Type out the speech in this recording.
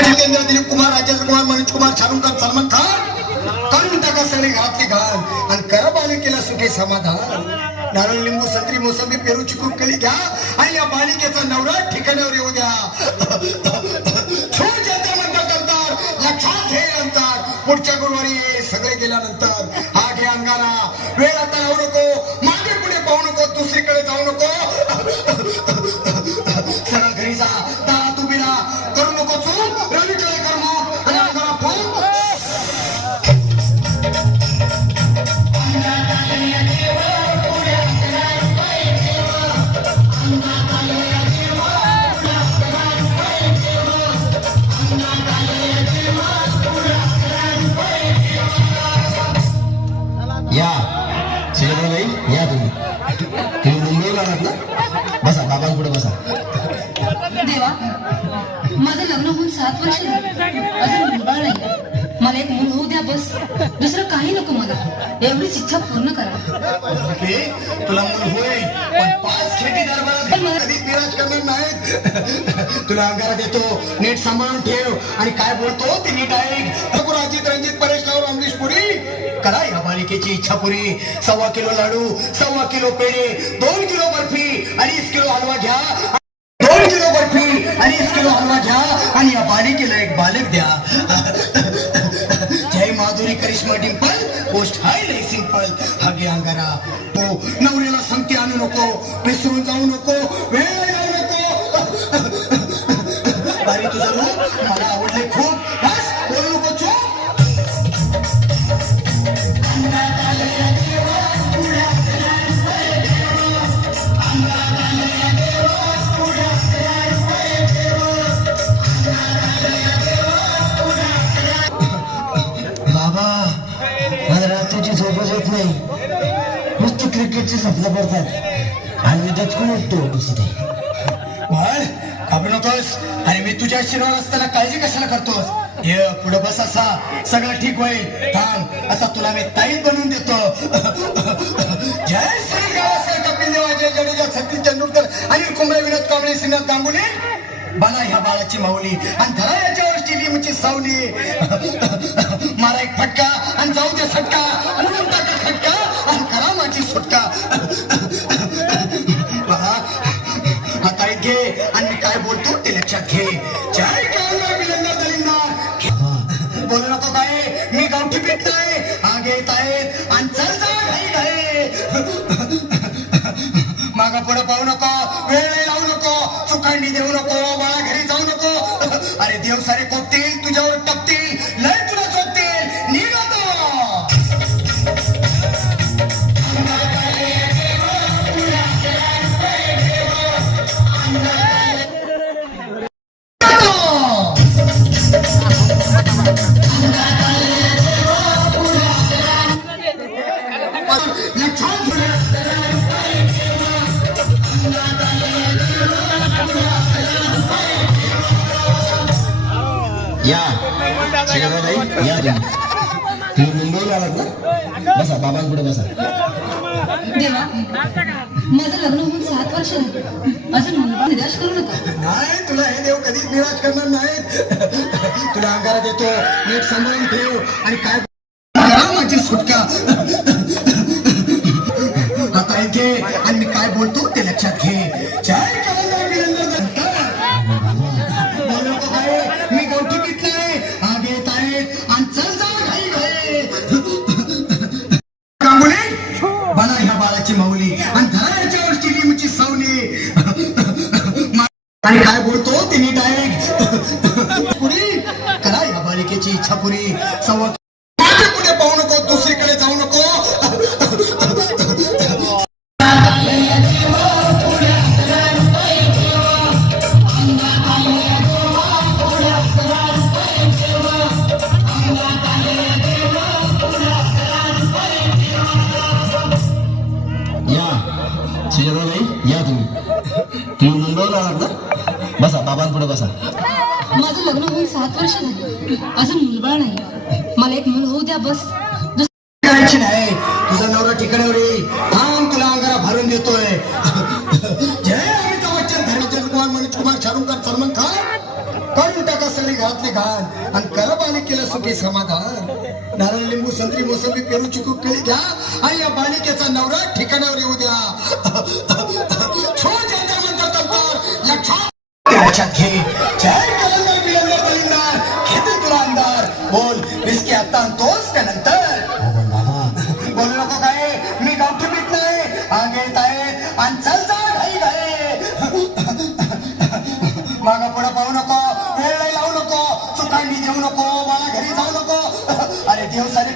जितेंद्र दिलीप कुमार राजेंद्र कुमार मनोज कुमार शाहरुख खान सलमान खान टाका सगळे आणि करा बालिकेला समाधान नारळ लिंबू संत्री मोसंबी पेरू चिकू घ्या आणि या बालिकेचा नवरा ठिकाणावर येऊ द्या लक्षात घे पुढच्या गुरुवारी सगळे गेल्यानंतर हा घे अंगाला वेळ आता लावू नको या. श्रीरामबाई या तुम्ही. अजून मुलगा नाही मला एक मूल होऊ द्या बस. दुसरं काही नको मला. एवढीच इच्छा पूर्ण करा. अरे, तुला मूल होईल पण पाच खेटी दरबारात कधीच निराश करणार नाहीत. तुला अंगारा देतो नीट सांभाळून ठेव. आणि काय बोलतो ते नीट ऐक. ठाकूर अजित रणजित परेश राव अमरीश पुरी करा या बालिकेची इच्छा पुरी. सव्वा किलो लाडू सव्वा किलो पेढे दोन किलो बर्फी अडीच किलो हलवा घ्या. किलो हलवा घ्या आणि या बालिकेला एक बालक द्या. जय माधुरी करिश्मा डिंपल पोस्ट हाय लय सिंपल हगे अंगारा. तो नवरीला संगती आणू नको विसरून जाऊ नको वेळ जाऊ नको. अरे तुझं मला आवडले खूप. रात्रीची झोपच येत नाही. नुसती क्रिकेटची स्वप्न पडतात. आणि मी दचकून उठतो दुसरे बाळ घाबरू नकोस. आणि मी तुझ्या आशीर्वाद असताना काळजी कशाला करतोस? ये पुढे बस असा. सगळं ठीक होईल. थांब. असा तुला मी ताईत बनवून देतो. जय श्री कपिल देवा जय जडेजा सचिन तेंडुलकर अनिल कुंबळे विनोद कांबळे श्रीनाथ गांगुली. बाला ह्या बाळाची माऊली. आणि धरा याच्यावरची लिमची सावली. मारा एक फटका आणि जाऊ दे सटका. उडून टाका खटका आणि करा माझी सुटका. बाळा आता ऐक घे? आणि मी काय बोलतो ते लक्षात घे. जय कांदा बिलंदा दलिंदा घे. बोलू नको काय मी गावठी पेटताय. आगे येत आहेत आणि चल जा घाई घाई माग पुढे पाहू नका वेळ लावू नको चुकांडी देऊ नको. अरे देव सारे कोपतील तुझ्यावर टपतील लय तुला चोपतील निघतो लक्षात घे या तुम्ही तुम्ही मुंबईला ना बसा बाबांपुढे बसा देवा माझं लग्न होऊन सात वर्ष अजून मुलगा निराश करू नका नाही तुला हे देव कधीच निराश करणार नाही तुला अंगारा देतो नीट सांभाळून ठेव. आणि काय ह्या माऊली. आणि धरा याच्यावरची लिमची सावली. आणि काय बोलतो? ते डायरेक्ट पुरी करा या बालिकेची इच्छा पुरी सव्वा तू मुंबईला आहात ना बसा बाबांपुढे बसा. माझं लग्न होऊन सात वर्ष अजून मुलबाळ नाही. मला एक मुल होऊ द्या बस. करायची नाही. तुझा नवरा ठिकाणावर येईल तुला अंगारा भरून देतोय. आणि नारळ लिंबू संत्री मोसंबी पेरू चिकू केळी घ्या. आणि या बालिकेचा नवरा ठिकाणावर येऊ द्या. लक्षात घे. जय कलंदर बिलंदर बलिंदर घेतील तुला बोल विस्की आता आणतोस का नंतर? बोलू नको काय? मी गावठी पीत नाही. आगे आहे आणि चल जा घाई घाई मागा पुढे पाहू नको. वेळ लावू नको. चुकांडी जेवू नको. मला घरी जाऊ नको. अरे देव सारे